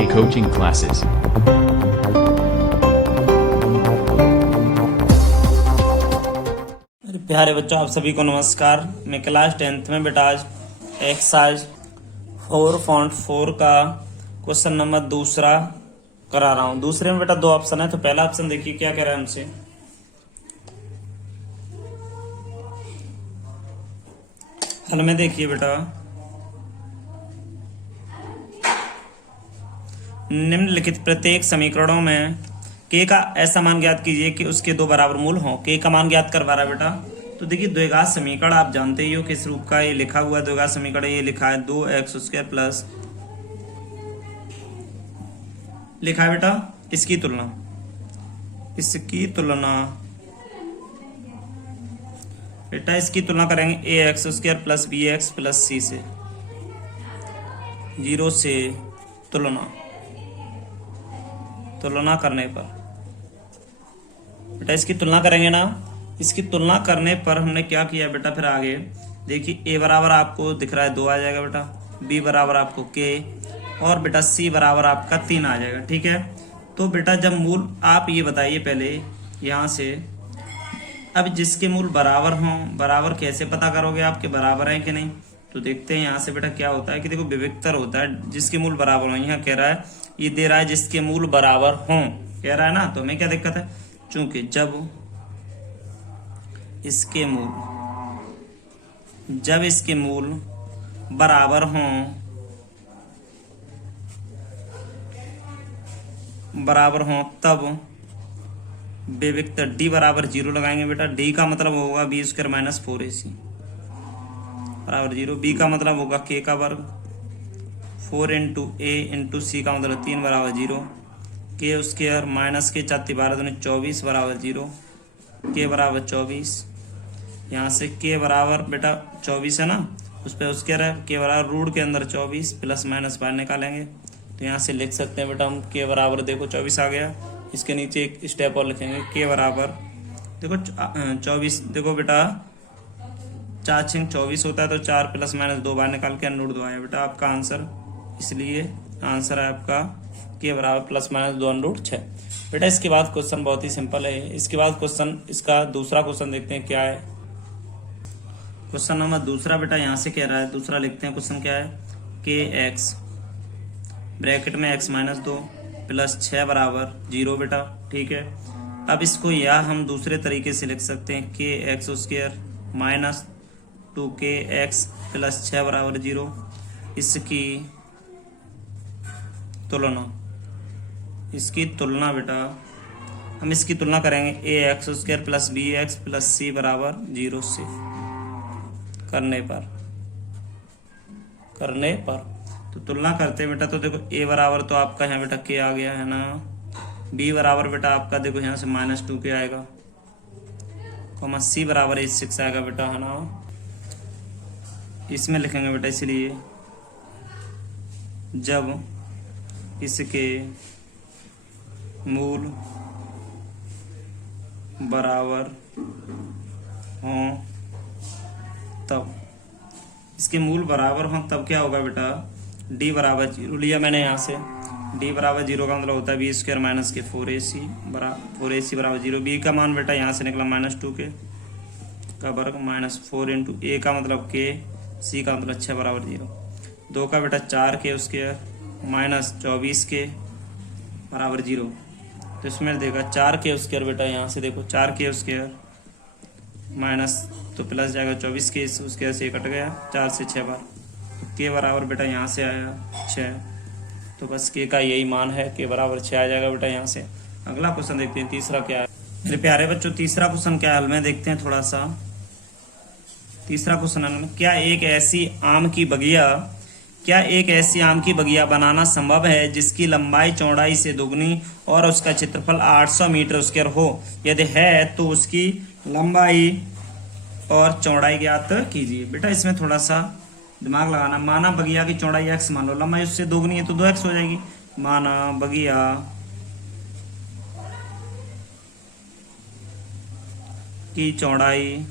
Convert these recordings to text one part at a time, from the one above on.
A coaching classes. मेरे प्यारे बच्चों, आप सभी को नमस्कार। मैं क्लास 10th में बेटा आज एक्सरसाइज 4.4 का क्वेश्चन नंबर दूसरा करा रहा हूँ। दूसरे में बेटा दो ऑप्शन है, तो पहला ऑप्शन देखिए क्या कह रहा है हमसे। हल में देखिए बेटा, निम्नलिखित प्रत्येक समीकरणों में k का ऐसा मान ज्ञात कीजिए कि उसके दो बराबर मूल हों। k का मान ज्ञात करवा रहा है बेटा। तो देखिए द्विघात समीकरण आप जानते ही हो किस रूप का ये लिखा हुआ है। द्विघात समीकरण ये लिखा है 2x² प्लस लिखा है बेटा इसकी तुलना बेटा इसकी तुलना करेंगे ax² plus bx plus c से। 0 से तुलना करने पर बेटा इसकी तुलना करेंगे ना। इसकी तुलना करने पर हमने क्या किया बेटा, फिर आगे देखिए a बराबर आपको दिख रहा है 2 आ जाएगा बेटा, b बराबर आपको k और बेटा c बराबर आपका 3 आ जाएगा। ठीक है, तो बेटा जब मूल आप ये बताइए पहले यहाँ से, अब जिसके मूल बराबर हों, बराबर कैसे पता करोगे आपके बराबर हैं कि नहीं। तो देखते हैं यहाँ से बेटा क्या होता है कि देखो विविक्तर होता है जिसके मूल बराबर हों। यहाँ कह रहा है, ये दे रहा है जिसके मूल बराबर हों, कह रहा है ना। तो हमें क्या दिक्कत है, चूंकि जब इसके मूल बराबर हों तब विविक्तर d बराबर 0 लगाएंगे बेटा। d का मतलब होगा b² माइनस 4ac बराबर 0। b का मतलब होगा k का वर्ग 4 इंटू a इंटू सी का मतलब 3 बराबर 0। k² माइनस के 4 12 24 बराबर 0। k बराबर 24। यहाँ से k बराबर बेटा 24 है ना, उस पर उसके k बराबर रूट के अंदर 24 प्लस माइनस बाहर निकालेंगे। तो यहाँ से लिख सकते हैं बेटा हम k बराबर देखो 24 आ गया। इसके नीचे एक स्टेप और लिखेंगे, k बराबर देखो 24। देखो बेटा 4 6 24 होता है, तो 4 प्लस माइनस 2 बाहर निकाल के √2 आया बेटा आपका आंसर। इसलिए आंसर है आपका k बराबर प्लस माइनस 2 √6 बेटा। इसके बाद क्वेश्चन बहुत ही सिंपल है। इसके बाद क्वेश्चन इसका दूसरा क्वेश्चन देखते हैं क्या है। क्वेश्चन नंबर दूसरा बेटा यहाँ से कह रहा है, दूसरा लिखते हैं क्वेश्चन क्या है, kx ब्रैकेट में x माइनस 2 प्लस 6 बराबर 0 बेटा। ठीक है, अब इसको या हम दूसरे तरीके से लिख सकते हैं kx² माइनस 2kx प्लस 6 बराबर 0। इसकी तुलना बेटा हम इसकी तुलना करेंगे ax² plus bx plus c बराबर 0 से करने पर तो तुलना करते हैं बेटा। तो देखो a बराबर तो आपका यहाँ बेटा k आ गया है ना, b बराबर बेटा आपका देखो यहाँ से माइनस 2k आएगा, कॉमा c बराबर 6 आएगा बेटा है ना। इसमें लिखेंगे बेटा, इसलिए जब इसके मूल बराबर हों तब इसके मूल बराबर हों तब क्या होगा बेटा, d बराबर 0 लिया मैंने यहाँ से। d बराबर 0 का मतलब होता है b² माइनस के 4ac बराबर 0। b का मान बेटा यहाँ से निकला माइनस 2k का वर्ग माइनस 4 इंटू a का मतलब k, c का मतलब 6 बराबर 0। 2 का बेटा 4k² माइनस 24k बराबर 0। तो इसमें देगा 4k² बेटा, यहाँ से देखो 4k² माइनस तो प्लस जाएगा 24k, उसके से कट गया 4 से 6 बार। k बराबर बेटा यहाँ से आया 6, तो बस k का यही मान है, k बराबर 6 आ जाएगा बेटा यहाँ से। अगला क्वेश्चन देखते हैं तीसरा क्या है मेरे प्यारे बच्चों। तीसरा क्वेश्चन क्या है हल में देखते हैं थोड़ा सा। तीसरा क्वेश्चन हल में, क्या एक ऐसी आम की बगिया बनाना संभव है जिसकी लंबाई चौड़ाई से दुगनी और उसका क्षेत्रफल 800 मीटर स्क्वायर हो। यदि है तो उसकी लंबाई और चौड़ाई ज्ञात कीजिए। बेटा इसमें थोड़ा सा दिमाग लगाना। माना बगिया की चौड़ाई x मान लो, लंबाई उससे दोगुनी है तो 2x हो जाएगी। माना बगिया की चौड़ाई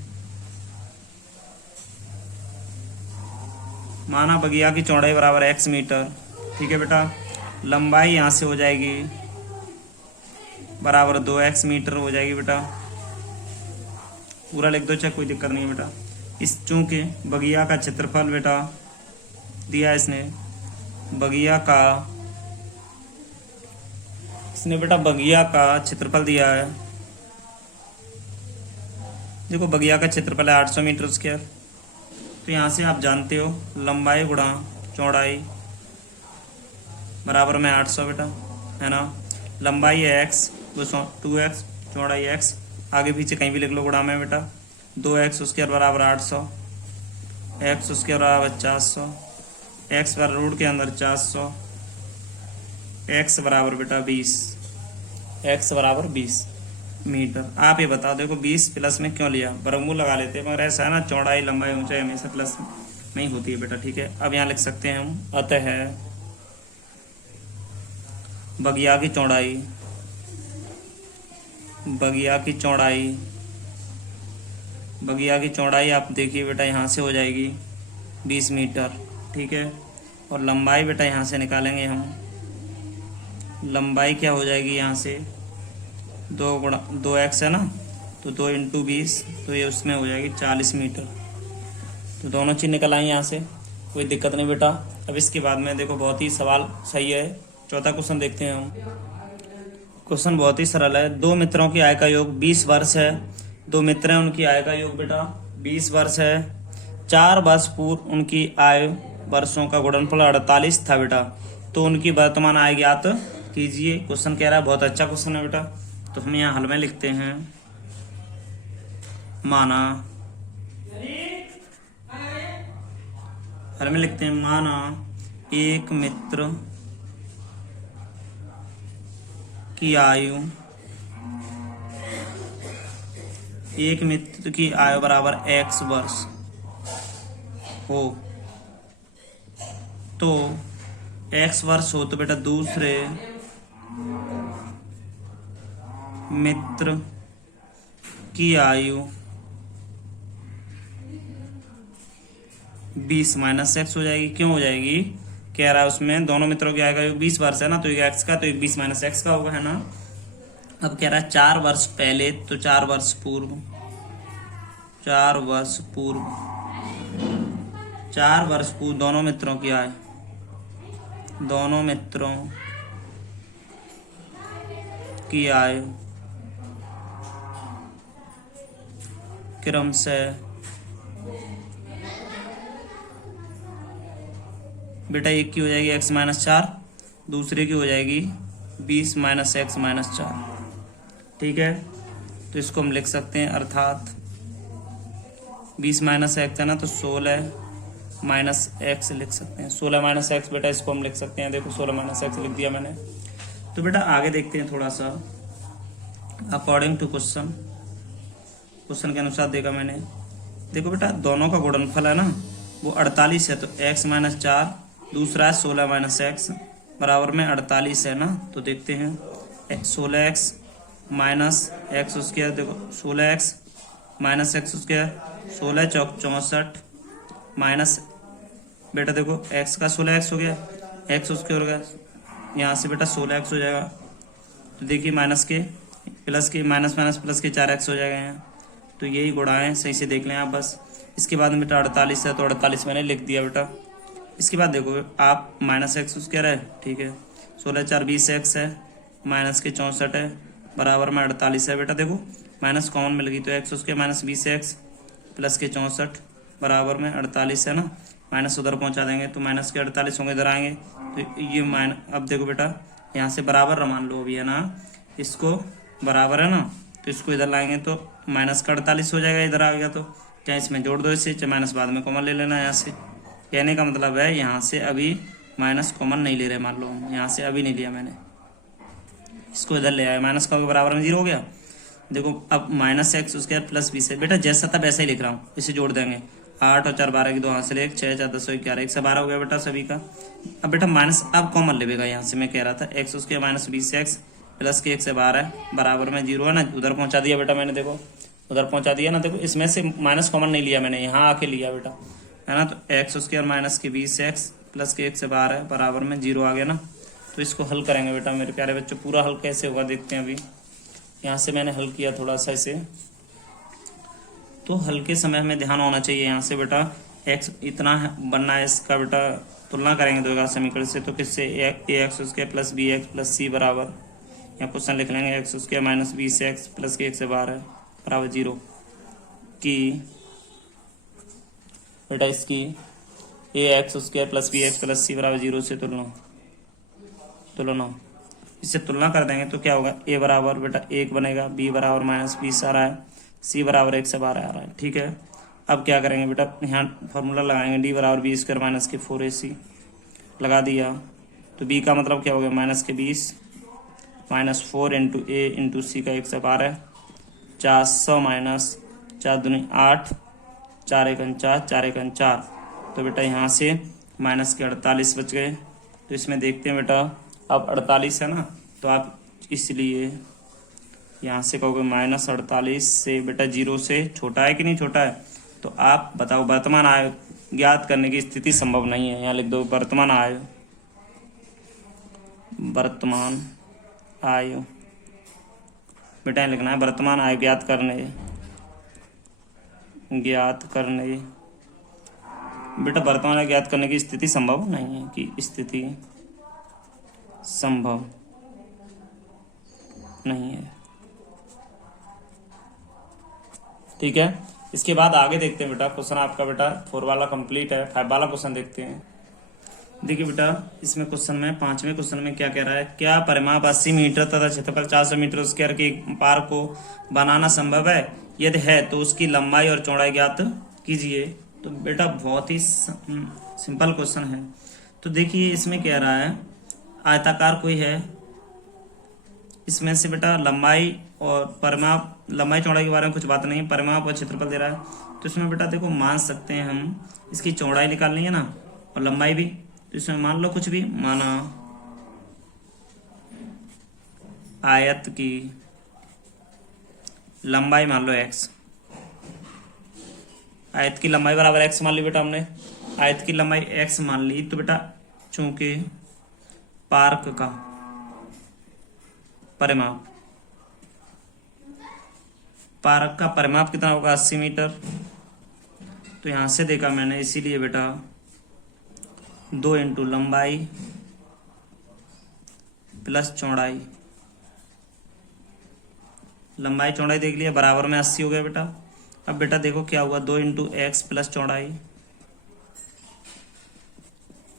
बराबर x मीटर। ठीक है बेटा, लंबाई यहाँ से हो जाएगी बराबर 2x मीटर हो जाएगी बेटा। पूरा लिख दो चाहे, कोई दिक्कत नहीं है बेटा। इस चूंकि बगिया का क्षेत्रफल बेटा दिया इसने, बेटा बगिया का क्षेत्रफल दिया है। देखो बगिया का क्षेत्रफल है 800 मीटर स्क्वायर। तो यहाँ से आप जानते हो लंबाई गुणा चौड़ाई बराबर में 800 बेटा, है ना। लंबाई है x 2x, चौड़ाई x, आगे पीछे कहीं भी लिख लो गुणा में बेटा। 2x स्क्वायर बराबर 800, x स्क्वायर बराबर 400, x पर रूट के अंदर 400, x बराबर बेटा 20, x बराबर 20 मीटर। आप ये बताओ, देखो 20 प्लस में क्यों लिया, वर्गमूल लगा लेते हैं, मगर ऐसा है ना चौड़ाई लंबाई ऊंचाई हमेशा प्लस में ही होती है बेटा, ठीक है। अब यहाँ लिख सकते हैं हम, अतः बगिया की चौड़ाई आप देखिए बेटा यहाँ से हो जाएगी 20 मीटर, ठीक है। और लंबाई बेटा यहाँ से निकालेंगे हम, लंबाई क्या हो जाएगी यहाँ से 2x है ना, तो 2 × 20, तो ये उसमें हो जाएगी 40 मीटर। तो दोनों चीज़ निकल आई यहाँ से, कोई दिक्कत नहीं बेटा। अब इसके बाद में देखो बहुत ही सवाल सही है, चौथा क्वेश्चन देखते हैं हम। क्वेश्चन बहुत ही सरल है। दो मित्रों की आय का योग 20 वर्ष है। दो मित्र हैं, उनकी आय का योग बेटा 20 वर्ष है। 4 वर्ष पूर्व उनकी आय वर्षों का गुणनफल 48 था बेटा। तो उनकी वर्तमान आय ज्ञात कीजिए। क्वेश्चन कह रहा है, बहुत अच्छा क्वेश्चन है बेटा। तो हम यहाँ हल में लिखते हैं, माना एक मित्र की आयु बराबर x वर्ष हो, तो x वर्ष हो तो बेटा दूसरे मित्र की आयु 20 - x हो जाएगी। क्यों हो जाएगी, कह रहा है उसमें दोनों मित्रों की आयु का योग 20 वर्ष है ना, तो एक x का, तो एक 20 - x का होगा, है ना। अब कह रहा है 4 वर्ष पहले, तो 4 वर्ष पूर्व 4 वर्ष पूर्व दोनों मित्रों की आयु, दोनों मित्रों की आयु क्रमशः बेटा एक की हो जाएगी x - 4, दूसरे की हो जाएगी 20 - x - 4, ठीक है। तो इसको हम लिख सकते हैं, अर्थात 20 - x है ना, तो 16 - x लिख सकते हैं। 16 - x बेटा इसको हम लिख सकते हैं। देखो 16 - x लिख दिया मैंने। तो बेटा आगे देखते हैं थोड़ा सा, अकॉर्डिंग टू क्वेश्चन के अनुसार देखा मैंने। देखो बेटा दोनों का गुणनफल है ना वो 48 है, तो x - 4, दूसरा है 16 - x बराबर में 48 है ना। तो देखते हैं 16x - x स्क्वायर, देखो 16x - x स्क्वायर, 16 चौक 64 माइनस बेटा देखो x का 16x हो गया, x स्क्वायर हो गया, यहाँ से बेटा 16x हो जाएगा। तो देखिए माइनस के प्लस के माइनस प्लस के 4x हो जाएगा यहाँ। तो यही गुणाएं, सही से देख लें आप बस। इसके बाद में बेटा 48 है, तो 48 मैंने लिख दिया बेटा। इसके बाद देखो आप -x स्क्वायर है, ठीक है, 16 4 20x है, माइनस के 64 है, बराबर में 48 है बेटा। देखो माइनस कॉमन मिल गई, तो x स्क्वायर - 20x प्लस के 64 बराबर में 48 है ना। माइनस उधर पहुंचा देंगे तो माइनस के 48 होंगे, इधर आएंगे तो ये अब देखो बेटा यहाँ से बराबर मान लो अभी, है ना, इसको बराबर है ना, तो इसको इधर लाएंगे तो माइनस का 48 हो जाएगा, इधर आ गया। तो चाहे इसमें जोड़ दो इसे, चाहे माइनस बाद में कॉमन ले लेना यहाँ से। कहने का मतलब है यहाँ से अभी माइनस कॉमन नहीं ले रहे, मान लो हम यहाँ से अभी नहीं लिया मैंने, इसको इधर ले आया, माइनस का बराबर में 0 हो गया। देखो अब -x स्क्वायर प्लस 20 है बेटा, जैसा था वैसा ही लिख रहा हूँ, इसे जोड़ देंगे। 8 और 4 12 की 2 हासिल 1 6 4 10 11 1 से 12 हो गया बेटा सभी का। अब बेटा माइनस अब कॉमन लेगा यहाँ से, मैं कह रहा था x स्क्वायर - 20x प्लस के 1 से 12 बराबर में 0 है ना, उधर पहुंचा दिया बेटा मैंने, देखो उधर पहुंचा दिया ना। देखो इसमें से माइनस कॉमन नहीं लिया मैंने, यहाँ आके लिया बेटा, है ना। तो x स्क्वायर - 20x प्लस के 1 से 12 बराबर में 0 आ गया ना। तो इसको हल करेंगे बेटा मेरे प्यारे बच्चों। पूरा हल कैसे होगा देखते हैं। अभी यहाँ से मैंने हल किया थोड़ा सा इसे, तो हल के समय हमें ध्यान होना चाहिए। यहाँ से बेटा x इतना बनना है इसका बेटा, तुलना करेंगे दो घात समीकरण से, तो किससे A X square plus B X plus C बराबर, यहाँ क्वेश्चन लिख लेंगे x square minus 20x plus के 1 से 12 बराबर 0 की बेटा इसकी A X square plus B X plus C बराबर 0 से तुलना इससे तुलना कर देंगे तो क्या होगा, ए बराबर बेटा 1 बनेगा, बी बराबर माइनस 20 आ रहा है, सी बराबर 1 से 12 आ रहा है। ठीक है, अब क्या करेंगे बेटा, यहाँ फॉर्मूला लगाएंगे, डी बराबर बी स्क्वायर माइनस के 4ac लगा दिया, तो बी का मतलब क्या हो गया, माइनस के 20 माइनस 4 इंटू ए इंटू सी का 1 से 12, 400 माइनस 4 दूनी 8, 4 एकन 4, 4 एकन 4, तो बेटा यहाँ से माइनस के 48 बच गए। तो इसमें देखते हैं बेटा, अब 48 है ना, तो आप इसलिए यहाँ से कहोगे माइनस 48 से बेटा 0 से छोटा है कि नहीं छोटा है, तो आप बताओ वर्तमान आय ज्ञात करने की स्थिति संभव नहीं है। यहाँ लिख दो वर्तमान आय बेटा लिखना है वर्तमान आय ज्ञात करने बेटा वर्तमान आय ज्ञात करने की स्थिति संभव नहीं है, कि स्थिति संभव नहीं है। ठीक है, इसके बाद आगे देखते हैं बेटा, क्वेश्चन आपका बेटा 4 वाला कंप्लीट है। 5 वाला क्वेश्चन देखते हैं। देखिए बेटा, इसमें क्वेश्चन में 5वें क्वेश्चन में क्या कह रहा है, क्या परिमाप 80 मीटर तथा क्षेत्रफल 400 मीटर स्क्वायर के पार्क को बनाना संभव है? यदि है तो उसकी लंबाई और चौड़ाई ज्ञात कीजिए। तो बेटा बहुत ही सिंपल क्वेश्चन है। तो देखिए इसमें कह रहा है आयताकार कोई है, इसमें से बेटा लंबाई और परिमाप, लंबाई चौड़ाई के बारे में कुछ बात नहीं, परिमाप और क्षेत्रफल दे रहा है। तो इसमें बेटा देखो मान सकते हैं हम, इसकी चौड़ाई निकालनी है ना और लंबाई भी, तो इसमें मान लो कुछ भी, माना आयत की लंबाई मान लो x, आयत की लंबाई बराबर x मान ली बेटा हमने, आयत की लंबाई x मान ली। तो बेटा चूंकि पार्क का परिमाप, पार्क का परिमाप कितना होगा 80 मीटर, तो यहां से देखा मैंने, इसीलिए बेटा 2 इंटू लंबाई प्लस चौड़ाई, लंबाई चौड़ाई देख लिया, बराबर में 80 हो गया बेटा। अब बेटा देखो क्या हुआ, 2 इंटू एक्स प्लस चौड़ाई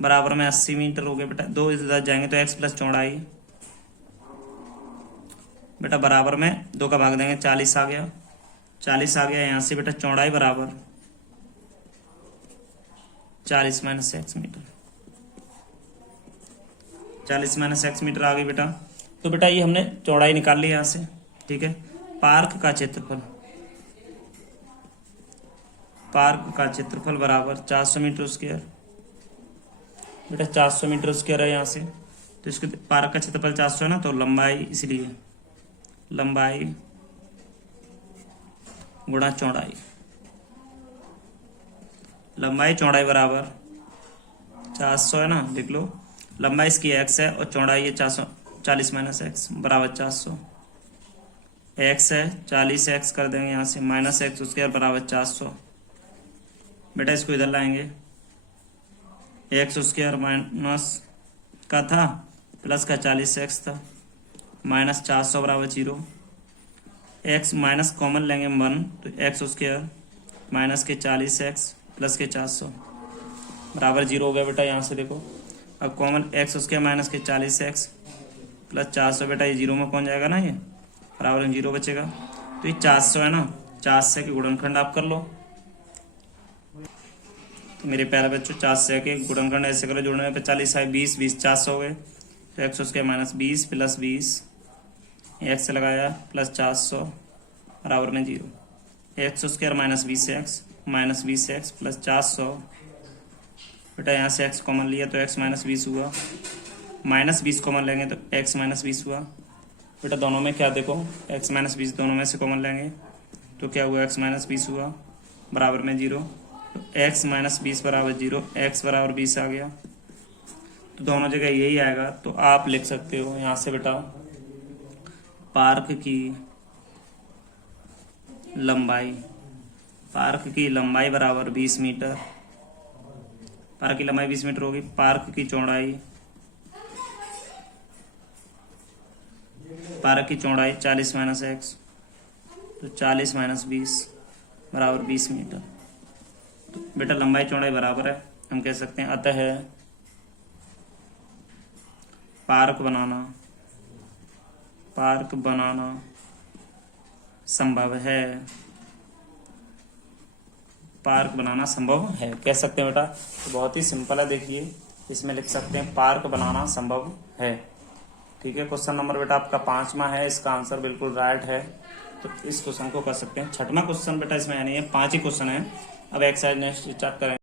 बराबर में 80 मीटर हो गया बेटा। 2 इधर जाएंगे तो एक्स प्लस चौड़ाई बेटा बराबर में 2 का भाग देंगे, 40 आ गया, 40 आ गया। यहाँ से बेटा चौड़ाई बराबर 40 minus X metre, 40 minus X metre आ गई बेटा। तो बेटा ये हमने चौड़ाई निकाल ली यहाँ से। ठीक है, पार्क का क्षेत्रफल बराबर 400 मीटर स्क्वायर, बेटा 400 मीटर स्क्वायर है यहाँ से, तो इसके पार्क का क्षेत्रफल 400 है ना, तो लंबाई, इसलिए लंबाई गुणा चौड़ाई, लंबाई चौड़ाई बराबर 400 है ना, लिख लो, लंबाई इसकी x है और चौड़ाई है 440 माइनस एक्स बराबर 400, x है 40 x कर देंगे यहाँ से, माइनस एक्स स्क्वायर बराबर 400। बेटा इसको इधर लाएंगे, एक्स स्क्वायर माइनस का था प्लस का 40x था, माइनस 400 बराबर 0, x माइनस कॉमन लेंगे 1, तो एक्स स्क्वायर माइनस के 40x प्लस के 400 बराबर 0 हो गया बेटा। यहाँ से देखो, अब कॉमन एक्स स्क्वायर माइनस के 40x प्लस 400, बेटा ये 0 में कौन जाएगा ना, ये बराबर में 0 बचेगा। तो ये 400 है ना, 400 के गुणनखंड आप कर लो। तो मेरे प्यारे बच्चों 400 के गुणनखंड ऐसे करो, जोड़ने में 40 है 20, 20 400 हो गए, तो x square minus 20 plus 20 x लगाया प्लस 400 बराबर में 0, x square minus 20x plus 400, बेटा यहाँ से x कॉमन लिया तो x माइनस 20 हुआ, माइनस 20 कॉमन लेंगे तो x माइनस 20 हुआ। बेटा दोनों में क्या देखो, x माइनस 20 दोनों में से कॉमन लेंगे तो क्या हुआ, x माइनस 20 हुआ बराबर में 0, तो x माइनस 20 बराबर 0, x बराबर 20 आ गया। तो दोनों जगह यही आएगा। तो आप लिख सकते हो यहाँ से बेटा पार्क की लंबाई बराबर 20 मीटर। पार्क की लंबाई 20 मीटर होगी। पार्क की चौड़ाई 40 माइनस एक्स, तो 40 माइनस 20 बराबर 20 मीटर। तो बेटा लंबाई चौड़ाई बराबर है, हम कह सकते हैं अतः पार्क बनाना संभव है। पार्क बनाना संभव है कह सकते हैं बेटा। तो बहुत ही सिंपल है, देखिए इसमें लिख सकते हैं पार्क बनाना संभव है। ठीक है, क्वेश्चन नंबर बेटा आपका 5वां है, इसका आंसर बिल्कुल राइट है। तो इस क्वेश्चन को कर सकते हैं। 6वां क्वेश्चन बेटा इसमें नहीं है, 5 ही क्वेश्चन है। अब एक्सरसाइज नेक्स्ट स्टार्ट करें।